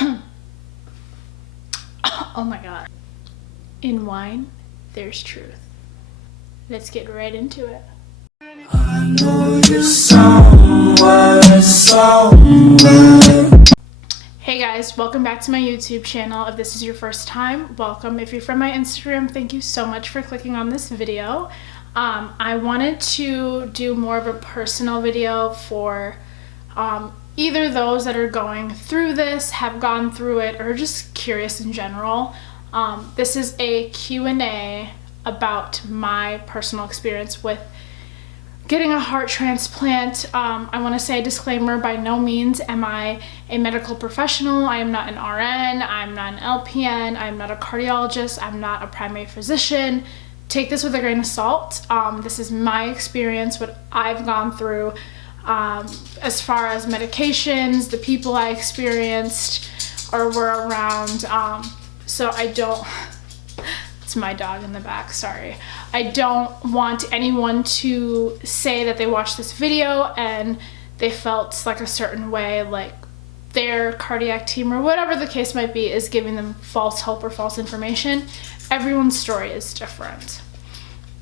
Oh my god. In wine, there's truth. Let's get right into it. I know you're somewhere. Hey guys, welcome back to my YouTube channel. If this is your first time, welcome. If you're from my Instagram, thank you so much for clicking on this video. I wanted to do more of a personal video for either those that are going through this, have gone through it, or just curious in general. This is a Q&A about my personal experience with getting a heart transplant. I want to say a disclaimer, by no means am I a medical professional. I am not an RN, I'm not an LPN, I'm not a cardiologist, I'm not a primary physician. Take this with a grain of salt. This is my experience, what I've gone through as far as medications, the people I experienced or were around. So I don't, it's my dog in the back, sorry. I don't want anyone to say that they watched this video and they felt like a certain way, like their cardiac team or whatever the case might be is giving them false hope or false information. Everyone's story is different.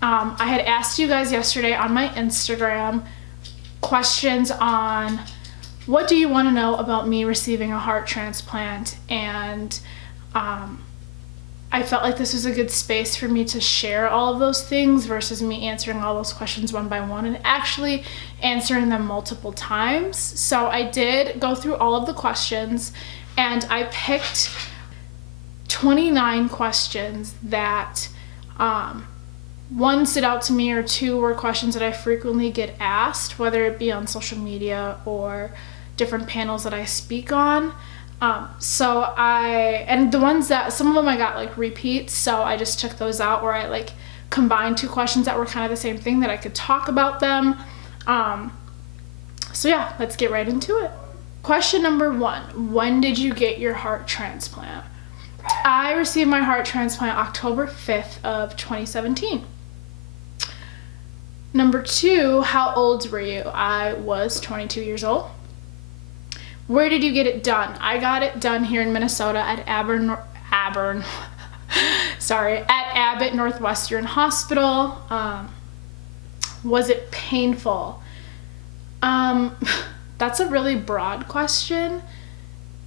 I had asked you guys yesterday on my Instagram questions on what do you want to know about me receiving a heart transplant, and I felt like this was a good space for me to share all of those things versus me answering all those questions one by one and actually answering them multiple times. So I did go through all of the questions and I picked 29 questions that one stood out to me, or two were questions that I frequently get asked, whether it be on social media or different panels that I speak on. And the ones that, some of them I got like repeats, so I just took those out where I like combined two questions that were kind of the same thing that I could talk about them. So yeah, let's get right into it. Question number 1, when did you get your heart transplant? I received my heart transplant October 5th of 2017. Number 2, how old were you? I was 22 years old. Where did you get it done? I got it done here in Minnesota at Abbott Northwestern Hospital. Was it painful? That's a really broad question.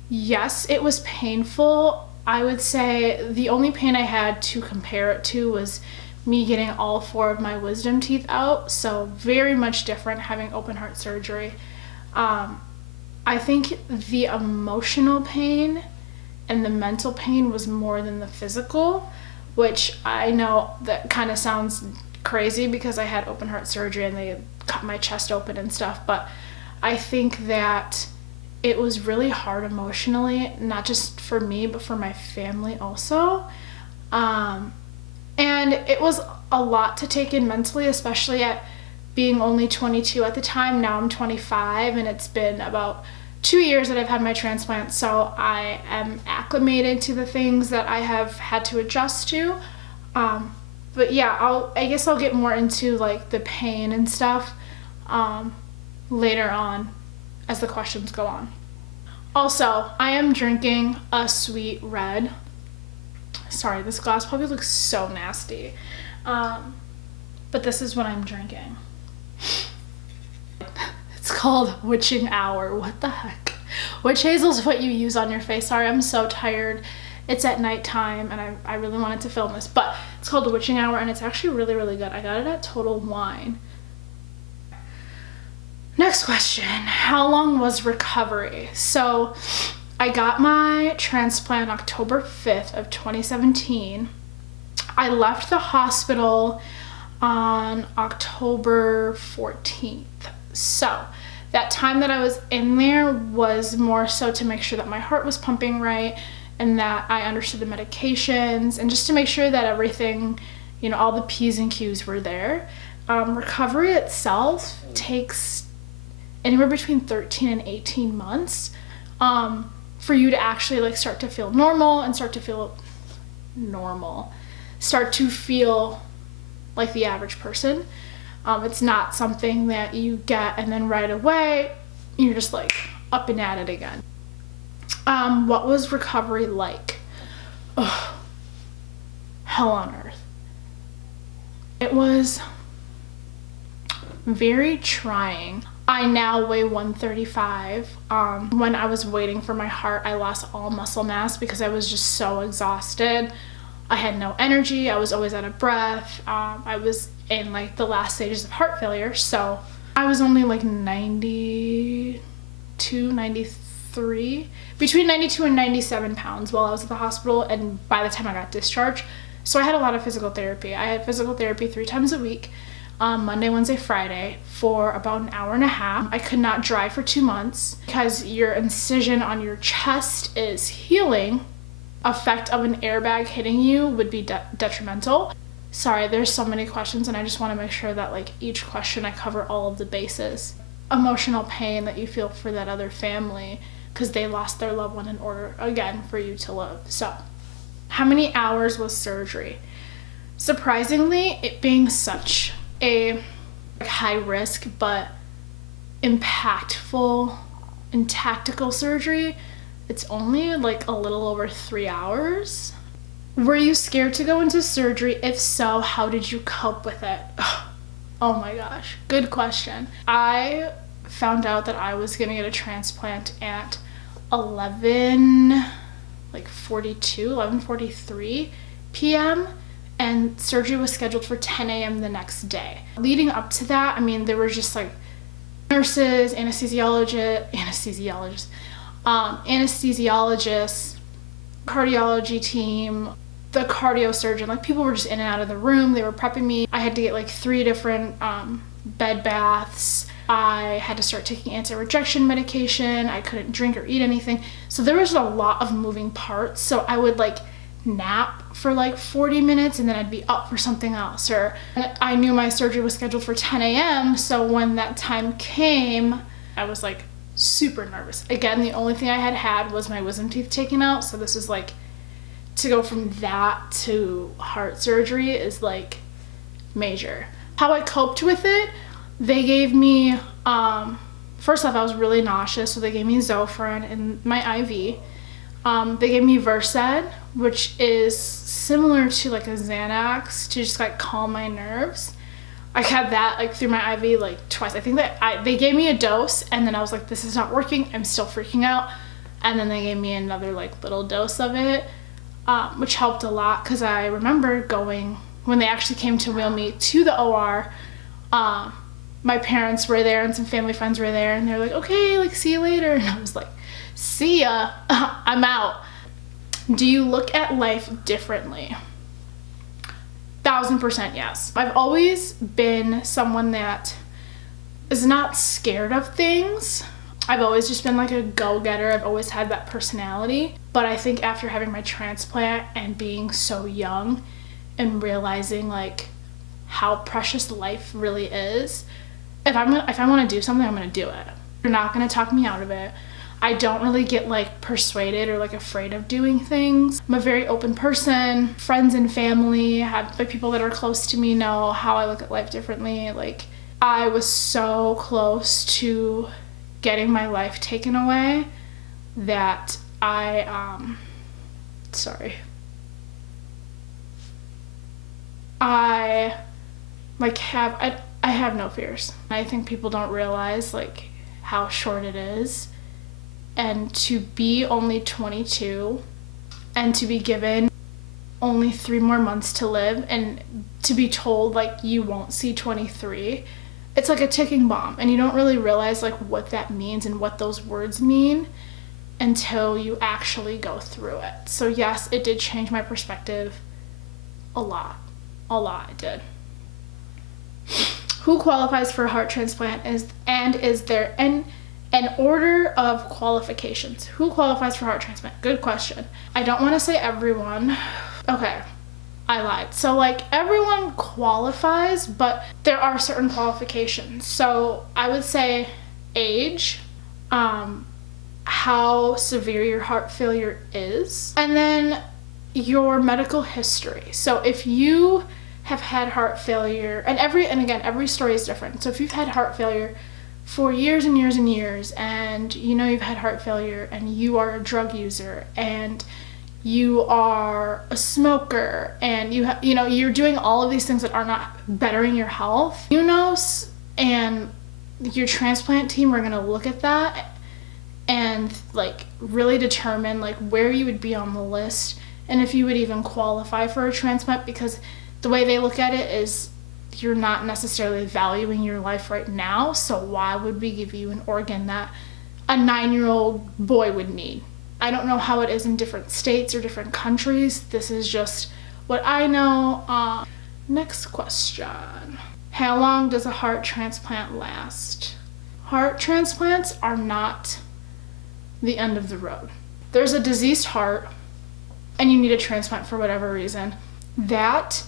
Yes, it was painful. I would say the only pain I had to compare it to was me getting all 4 of my wisdom teeth out, so very much different having open heart surgery. I think the emotional pain and the mental pain was more than the physical, which I know that kind of sounds crazy because I had open heart surgery and they cut my chest open and stuff, but I think that it was really hard emotionally, not just for me, but for my family also. And it was a lot to take in mentally, especially at being only 22 at the time. Now I'm 25 and it's been about 2 years that I've had my transplant, so I am acclimated to the things that I have had to adjust to. But yeah, I guess I'll get more into like the pain and stuff later on as the questions go on. Also, I am drinking a sweet red. Sorry, this glass probably looks so nasty. But this is what I'm drinking. It's called Witching Hour. What the heck? Witch hazel's what you use on your face. Sorry, I'm so tired. It's at nighttime and I really wanted to film this, but it's called Witching Hour and it's actually really, really good. I got it at Total Wine. Next question, how long was recovery? So I got my transplant October 5th of 2017. I left the hospital on October 14th. So that time that I was in there was more so to make sure that my heart was pumping right and that I understood the medications and just to make sure that everything, you know, all the P's and Q's were there. Recovery itself takes anywhere between 13 and 18 months for you to actually like start to feel normal and start to feel like the average person. It's not something that you get and then right away you're just like up and at it again. What was recovery like? Ugh. Hell on earth. It was very trying. I now weigh 135. When I was waiting for my heart, I lost all muscle mass because I was just so exhausted. I had no energy. I was always out of breath. I was in like the last stages of heart failure. So I was only like 92, 93, between 92 and 97 pounds while I was at the hospital, and by the time I got discharged. So I had a lot of physical therapy. I had physical therapy 3 times a week, Monday, Wednesday, Friday, for about an hour and a half. I could not drive for 2 months because your incision on your chest is healing. Effect of an airbag hitting you would be detrimental. Sorry, there's so many questions, and I just want to make sure that like each question I cover all of the bases. Emotional pain that you feel for that other family because they lost their loved one in order again for you to live. So how many hours was surgery? Surprisingly, it being such a high risk but impactful and tactical surgery, it's only like a little over 3 hours. Were you scared to go into surgery? If so, how did you cope with it? Oh my gosh, good question. I found out that I was gonna get a transplant at 11:43 p.m. and surgery was scheduled for 10 a.m. the next day. Leading up to that, I mean, there were just like nurses, anesthesiologists, cardiology team, the cardio surgeon, like people were just in and out of the room. They were prepping me. I had to get like 3 different bed baths. I had to start taking anti-rejection medication. I couldn't drink or eat anything. So there was a lot of moving parts. So I would like nap for like 40 minutes and then I'd be up for something else. Or I knew my surgery was scheduled for 10 a.m. So when that time came, I was like super nervous. Again, the only thing I had was my wisdom teeth taken out. So this is like, to go from that to heart surgery is like major. How I coped with it, they gave me, first off, I was really nauseous, so they gave me Zofran in my IV. They gave me Versed, which is similar to like a Xanax to just like calm my nerves. I had that like through my IV like twice. I think that they gave me a dose and then I was like, this is not working. I'm still freaking out. And then they gave me another like little dose of it, which helped a lot because I remember going, when they actually came to wheel me to the OR, my parents were there and some family friends were there and they're like, okay, like see you later. And I was like, see ya, I'm out. Do you look at life differently? 1000% yes. I've always been someone that is not scared of things. I've always just been like a go-getter. I've always had that personality. But I think after having my transplant and being so young and realizing like how precious life really is, if I want to do something, I'm going to do it. You're not going to talk me out of it. I don't really get like persuaded or like afraid of doing things. I'm a very open person. Friends and family, have like people that are close to me know how I look at life differently. Like I was so close to getting my life taken away that I have no fears. I think people don't realize like how short it is, and to be only 22 and to be given only 3 more months to live and to be told like you won't see 23, it's like a ticking bomb, and you don't really realize like what that means and what those words mean until you actually go through it. So yes, it did change my perspective a lot. It did. Who qualifies for a heart transplant is there an order of qualifications? Who qualifies for heart transplant? Good question. I don't want to say everyone. Okay, I lied. So like everyone qualifies, but there are certain qualifications. So I would say age, how severe your heart failure is, and then your medical history. So if you have had heart failure, and every story is different. So if you've had heart failure for years and years and years, and you know you've had heart failure, and you are a drug user, and you are a smoker, and you know you're doing all of these things that are not bettering your health, and your transplant team are going to look at that and like really determine like where you would be on the list and if you would even qualify for a transplant, because the way they look at it is you're not necessarily valuing your life right now, so why would we give you an organ that a 9-year-old boy would need? I don't know how it is in different states or different countries. This is just what I know. Next question. How long does a heart transplant last? Heart transplants are not the end of the road. There's a diseased heart and you need a transplant for whatever reason. That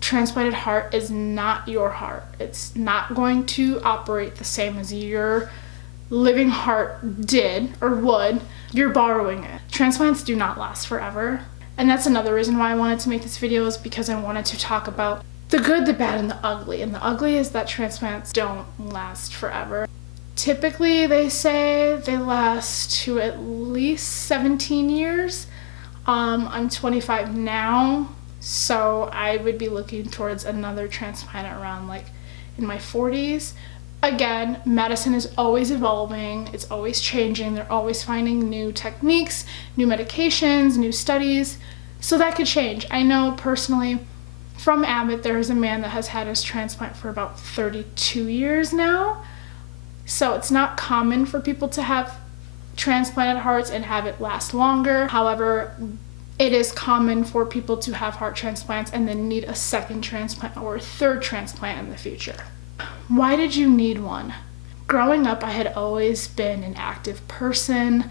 transplanted heart is not your heart. It's not going to operate the same as your living heart did or would. You're borrowing it. Transplants do not last forever. And that's another reason why I wanted to make this video, is because I wanted to talk about the good, the bad, and the ugly. And the ugly is that transplants don't last forever. Typically, they say they last to at least 17 years. I'm 25 now, so I would be looking towards another transplant around like in my 40s. Again, medicine is always evolving, it's always changing, they're always finding new techniques, new medications, new studies, so that could change. I know personally from Abbott there is a man that has had his transplant for about 32 years now, so it's not common for people to have transplanted hearts and have it last longer. However, it is common for people to have heart transplants and then need a second transplant or a third transplant in the future. Why did you need one? Growing up, I had always been an active person.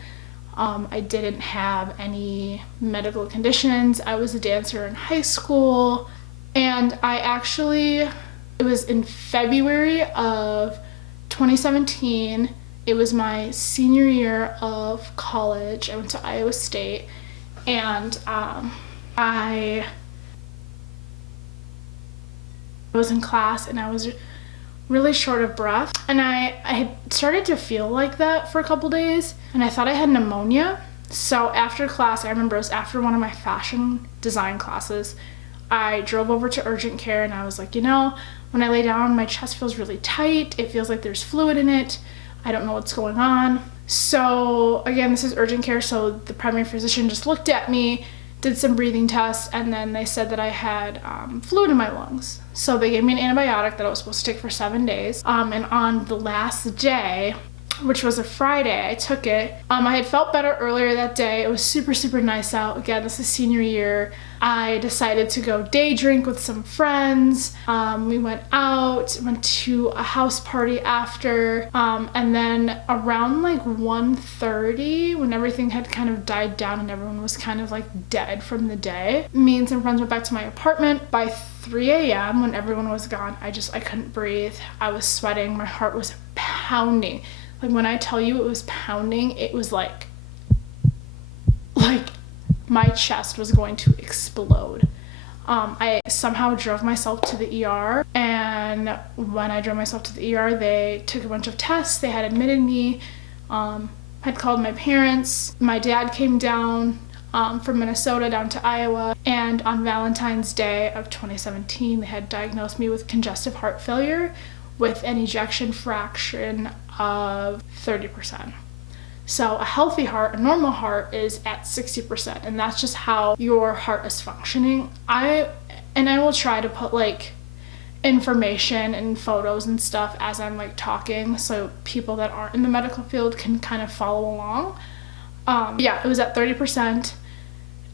I didn't have any medical conditions. I was a dancer in high school, and it was in February of 2017. It was my senior year of college. I went to Iowa State, and I was in class and I was really short of breath, and I had started to feel like that for a couple days, and I thought I had pneumonia. So after class, I remember it was after one of my fashion design classes, I drove over to urgent care and I was like, you know, when I lay down, my chest feels really tight. It feels like there's fluid in it. I don't know what's going on. So again, this is urgent care, so the primary physician just looked at me, did some breathing tests, and then they said that I had fluid in my lungs. So they gave me an antibiotic that I was supposed to take for 7 days. And on the last day, which was a Friday, I took it. I had felt better earlier that day. It was super, super nice out. Again, this is senior year. I decided to go day drink with some friends. We went out, went to a house party after, and then around like 1:30, when everything had kind of died down and everyone was kind of like dead from the day, me and some friends went back to my apartment. By 3 a.m. when everyone was gone, I couldn't breathe. I was sweating. My heart was pounding. Like when I tell you it was pounding, it was like my chest was going to explode. I somehow drove myself to the ER, and when I drove myself to the ER, they took a bunch of tests. They had admitted me, had called my parents. My dad came down from Minnesota down to Iowa, and on Valentine's Day of 2017, they had diagnosed me with congestive heart failure with an ejection fraction of 30%. So a healthy heart, a normal heart, is at 60%, and that's just how your heart is functioning. I will try to put like information and photos and stuff as I'm like talking, so people that aren't in the medical field can kind of follow along. Yeah, it was at 30%.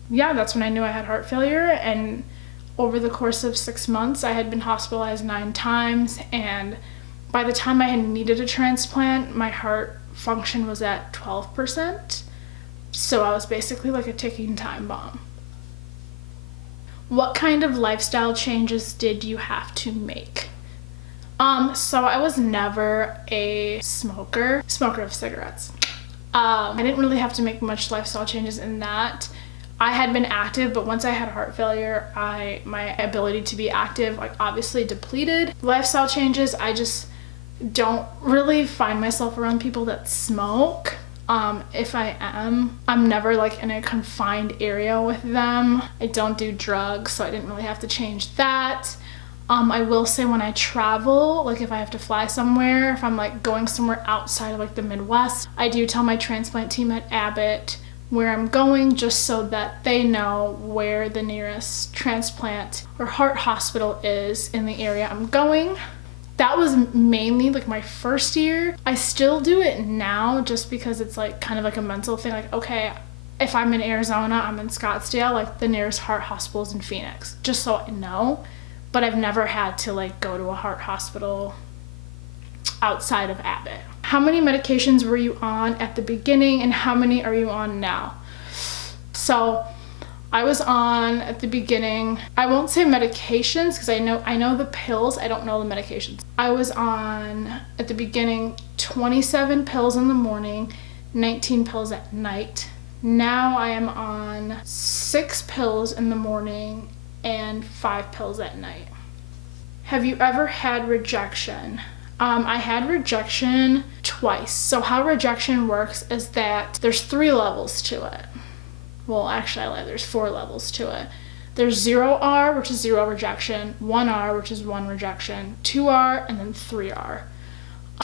Yeah, that's when I knew I had heart failure, and over the course of 6 months, I had been hospitalized 9 times, and by the time I had needed a transplant, my heart function was at 12%. So I was basically like a ticking time bomb. What kind of lifestyle changes did you have to make? So I was never a smoker of cigarettes. I didn't really have to make much lifestyle changes in that. I had been active, but once I had heart failure, my ability to be active like obviously depleted. Lifestyle changes, I just don't really find myself around people that smoke. If I am, I'm never like in a confined area with them. I don't do drugs, so I didn't really have to change that. I will say when I travel, like if I have to fly somewhere, if I'm like going somewhere outside of like the Midwest, I do tell my transplant team at Abbott where I'm going, just so that they know where the nearest transplant or heart hospital is in the area I'm going. That was mainly like my first year. I still do it now just because it's like kind of like a mental thing. Like, okay, if I'm in Arizona, I'm in Scottsdale, like the nearest heart hospital is in Phoenix, just so I know. But I've never had to like go to a heart hospital outside of Abbott. How many medications were you on at the beginning and how many are you on now? So I was on at the beginning, I won't say medications because I know the pills, I don't know the medications. I was on at the beginning 27 pills in the morning, 19 pills at night. Now I am on 6 pills in the morning and 5 pills at night. Have you ever had rejection? I had rejection twice. So how rejection works is that there's 3 levels to it. Well, actually I lied, there's 4 levels to it. There's 0R, which is 0 rejection, 1R, which is 1 rejection, 2R, and then 3R.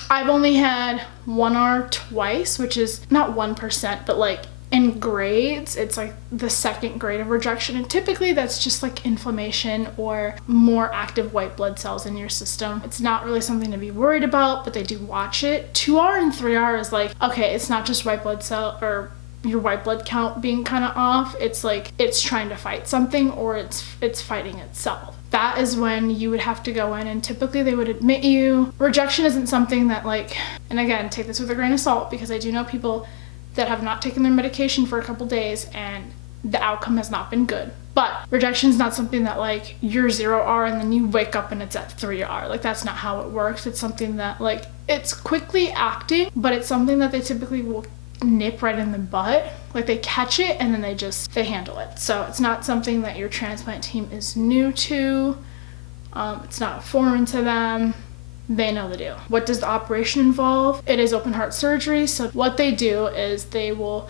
I've only had 1R twice, which is not 1%, but like in grades, it's like the 2nd grade of rejection. And typically that's just like inflammation or more active white blood cells in your system. It's not really something to be worried about, but they do watch it. 2R and 3R is like, okay, it's not just white blood cell or your white blood count being kind of off. It's like it's trying to fight something or it's fighting itself. That is when you would have to go in and typically they would admit you. Rejection isn't something that like, and again, take this with a grain of salt because I do know people that have not taken their medication for a couple days and the outcome has not been good. But rejection is not something that like you're 0R and then you wake up and it's at 3R. Like that's not how it works. It's something that like it's quickly acting, but it's something that they typically will nip right in the butt. Like they catch it and then they handle it. So it's not something that your transplant team is new to. It's not foreign to them. They know the deal. What does the operation involve? It is open heart surgery. So what they do is they will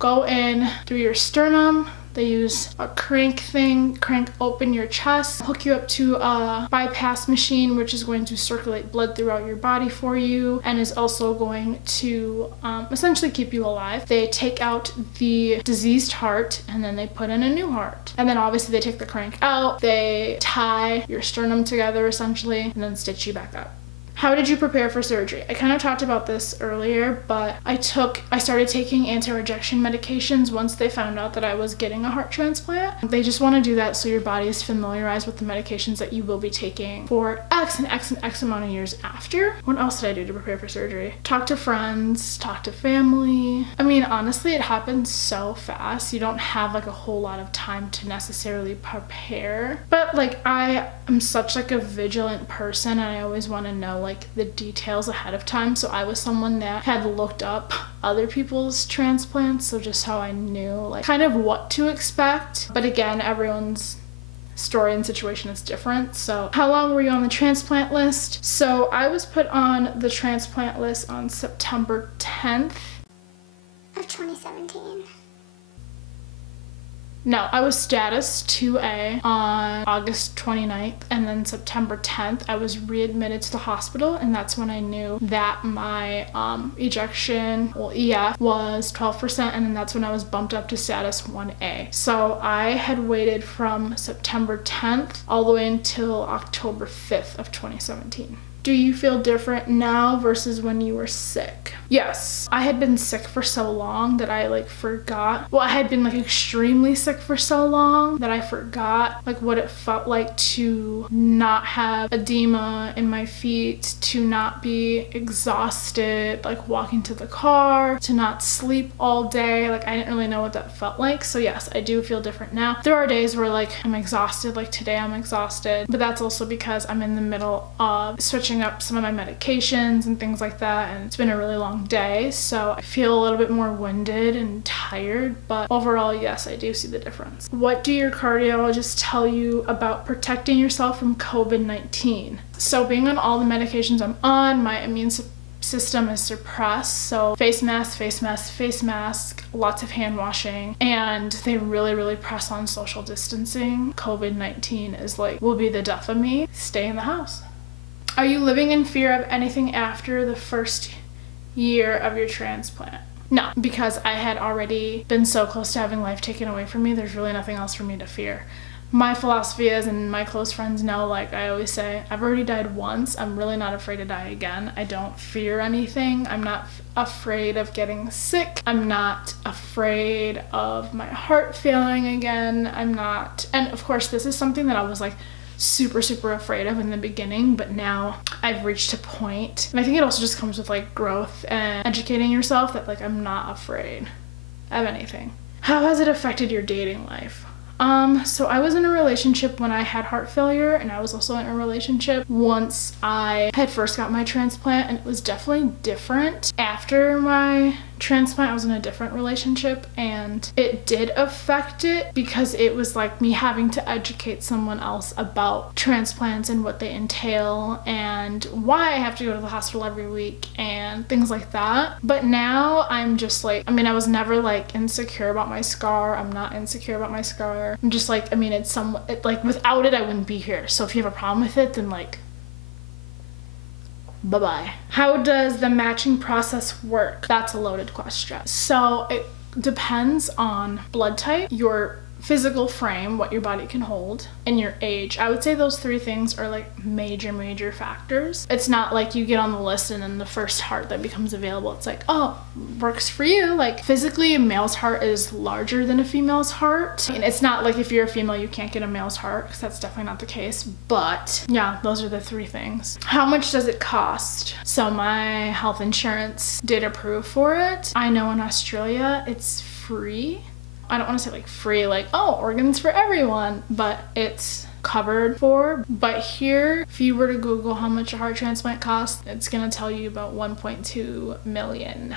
go in through your sternum. They use a crank open your chest, hook you up to a bypass machine, which is going to circulate blood throughout your body for you and is also going to essentially keep you alive. They take out the diseased heart and then they put in a new heart. And then obviously they take the crank out, they tie your sternum together essentially, and then stitch you back up. How did you prepare for surgery? I kind of talked about this earlier, but I started taking anti-rejection medications once they found out that I was getting a heart transplant. They just want to do that so your body is familiarized with the medications that you will be taking for X and X and X amount of years after. What else did I do to prepare for surgery? Talk to friends, talk to family. I mean, honestly, it happens so fast. You don't have like a whole lot of time to necessarily prepare. But like I am such like a vigilant person and I always want to know like the details ahead of time. So I was someone that had looked up other people's transplants, so just how I knew like kind of what to expect. But again, everyone's story and situation is different. So how long were you on the transplant list? So I was put on the transplant list on September 10th of 2017. No, I was status 2A on August 29th, and then September 10th, I was readmitted to the hospital, and that's when I knew that my ejection, well, EF, was 12%, and then that's when I was bumped up to status 1A. So I had waited from September 10th all the way until October 5th of 2017. Do you feel different now versus when you were sick? Yes, I had been sick for so long that I like forgot. Well, I had been like extremely sick for so long that I forgot like what it felt like to not have edema in my feet, to not be exhausted, like walking to the car, to not sleep all day. Like I didn't really know what that felt like. So yes, I do feel different now. There are days where like I'm exhausted, like today I'm exhausted, but that's also because I'm in the middle of switching finishing up some of my medications and things like that, and it's been a really long day, so I feel a little bit more winded and tired, but overall, yes, I do see the difference. What do your cardiologists tell you about protecting yourself from COVID-19? So being on all the medications I'm on, my immune system is suppressed, so face mask, face mask, face mask, lots of hand washing, and they really press on social distancing. COVID-19 is like, will be the death of me. Stay in the house. Are you living in fear of anything after the first year of your transplant? No, because I had already been so close to having life taken away from me, there's really nothing else for me to fear. My philosophy is, and my close friends know, like I always say, I've already died once. I'm really not afraid to die again. I don't fear anything. I'm not afraid of getting sick. I'm not afraid of my heart failing again. I'm not, and of course this is something that I was like super afraid of in the beginning, but now I've reached a point, and I think it also just comes with like growth and educating yourself, that like I'm not afraid of anything. How has it affected your dating life? So I was in a relationship when I had heart failure, and I was also in a relationship once I had first got my transplant, and it was definitely different. After my transplant, I was in a different relationship, and it did affect it because it was like me having to educate someone else about transplants and what they entail and why I have to go to the hospital every week and things like that. But now I'm just like, I mean, I was never like insecure about my scar. I'm not insecure about my scar. I'm just like, I mean, it's like without it, I wouldn't be here. So if you have a problem with it, then like, bye-bye. How does the matching process work? That's a loaded question. So it depends on blood type, your physical frame, what your body can hold, and your age. I would say those three things are like major factors. It's not like you get on the list and then the first heart that becomes available, it's like, oh, works for you. Like physically, a male's heart is larger than a female's heart. And it's not like if you're a female, you can't get a male's heart, because that's definitely not the case. But yeah, those are the three things. How much does it cost? So my health insurance did approve for it. I know in Australia, it's free. I don't want to say like free, like, oh, organs for everyone, but it's covered for. But here, if you were to Google how much a heart transplant costs, it's going to tell you about $1.2 million.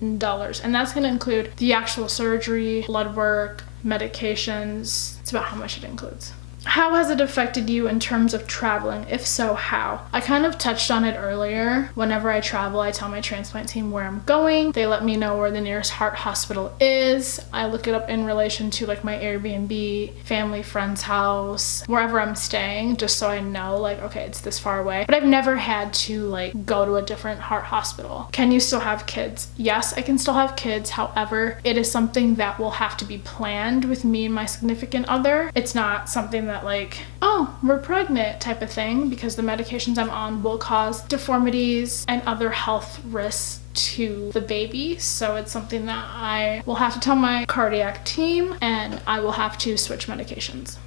And that's going to include the actual surgery, blood work, medications. It's about how much it includes. How has it affected you in terms of traveling? If so, how? I kind of touched on it earlier. Whenever I travel, I tell my transplant team where I'm going. They let me know where the nearest heart hospital is. I look it up in relation to like my Airbnb, family, friend's house, wherever I'm staying, just so I know like, okay, it's this far away. But I've never had to like go to a different heart hospital. Can you still have kids? Yes, I can still have kids. However, it is something that will have to be planned with me and my significant other. It's not something that like, oh, we're pregnant type of thing, because the medications I'm on will cause deformities and other health risks to the baby. So it's something that I will have to tell my cardiac team, and I will have to switch medications.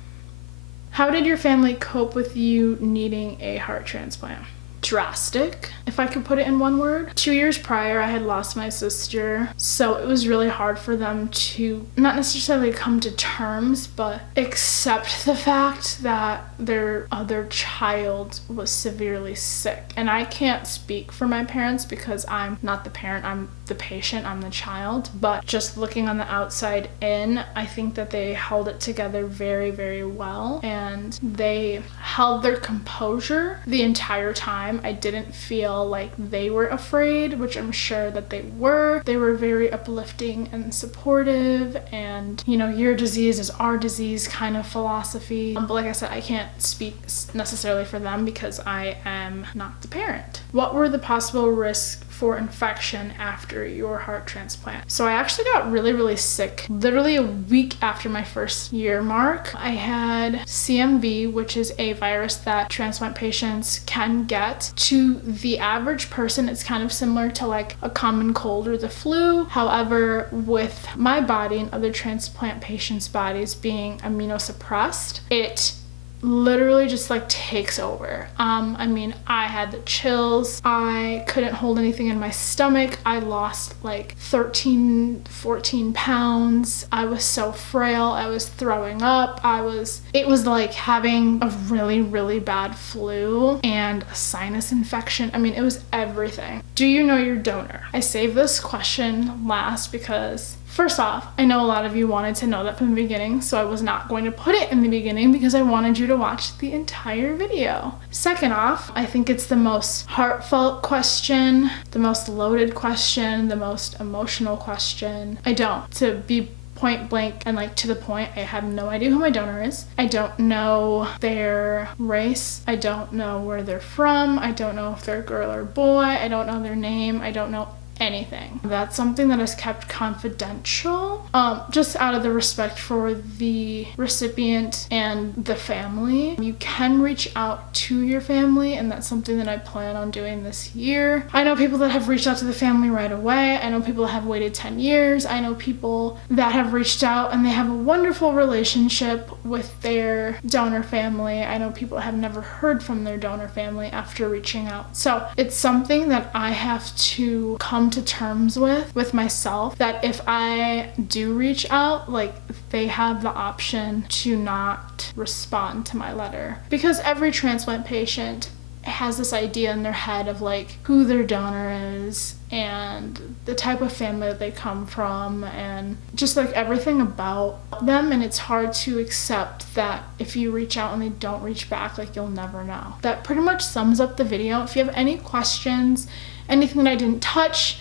How did your family cope with you needing a heart transplant? Drastic, if I could put it in one word. 2 years prior, I had lost my sister, so it was really hard for them to not necessarily come to terms, but accept the fact that their other child was severely sick. And I can't speak for my parents because I'm not the parent, I'm the patient, I'm the child, but just looking on the outside in, I think that they held it together very well, and they held their composure the entire time. I didn't feel like they were afraid, which I'm sure that they were. They were very uplifting and supportive, and you know, your disease is our disease kind of philosophy. But like I said, I can't speak necessarily for them because I am not the parent. What were the possible risks for infection after your heart transplant? So I actually got really sick literally a week after my first year mark. I had CMV, which is a virus that transplant patients can get. To the average person, it's kind of similar to like a common cold or the flu. However, with my body and other transplant patients' bodies being immunosuppressed, it literally just like takes over. I mean, I had the chills. I couldn't hold anything in my stomach. I lost like 13, 14 pounds. I was so frail. I was throwing up. It was like having a really, really bad flu and a sinus infection. I mean, it was everything. Do you know your donor? I saved this question last because first off, I know a lot of you wanted to know that from the beginning, so I was not going to put it in the beginning because I wanted you to watch the entire video. Second off, I think it's the most heartfelt question, the most loaded question, the most emotional question. I don't. To be point blank and like to the point, I have no idea who my donor is. I don't know their race. I don't know where they're from. I don't know if they're a girl or boy. I don't know their name. I don't know anything. That's something that is kept confidential, just out of the respect for the recipient and the family. You can reach out to your family, and that's something that I plan on doing this year. I know people that have reached out to the family right away. I know people that have waited 10 years. I know people that have reached out and they have a wonderful relationship with their donor family. I know people that have never heard from their donor family after reaching out. So it's something that I have to come to terms with myself, that if I do reach out, like, they have the option to not respond to my letter, because every transplant patient has this idea in their head of like who their donor is and the type of family that they come from and just like everything about them, and it's hard to accept that if you reach out and they don't reach back, like, you'll never know. That pretty much sums up the video. If you have any questions, anything that I didn't touch,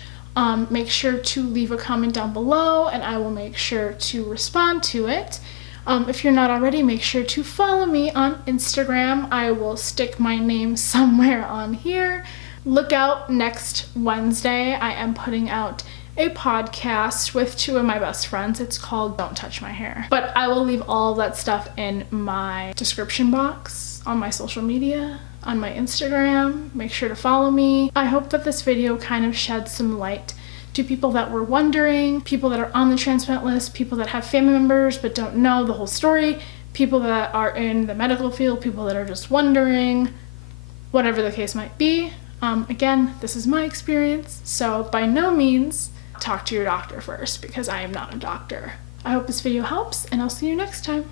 make sure to leave a comment down below and I will make sure to respond to it. If you're not already, make sure to follow me on Instagram. I will stick my name somewhere on here. Look out, next Wednesday I am putting out a podcast with two of my best friends. It's called Don't Touch My Hair. But I will leave all of that stuff in my description box on my social media, on my Instagram. Make sure to follow me. I hope that this video kind of sheds some light to people that were wondering, people that are on the transplant list, people that have family members but don't know the whole story, people that are in the medical field, people that are just wondering, whatever the case might be. Again, this is my experience, so by no means talk to your doctor first, because I am not a doctor. I hope this video helps, and I'll see you next time.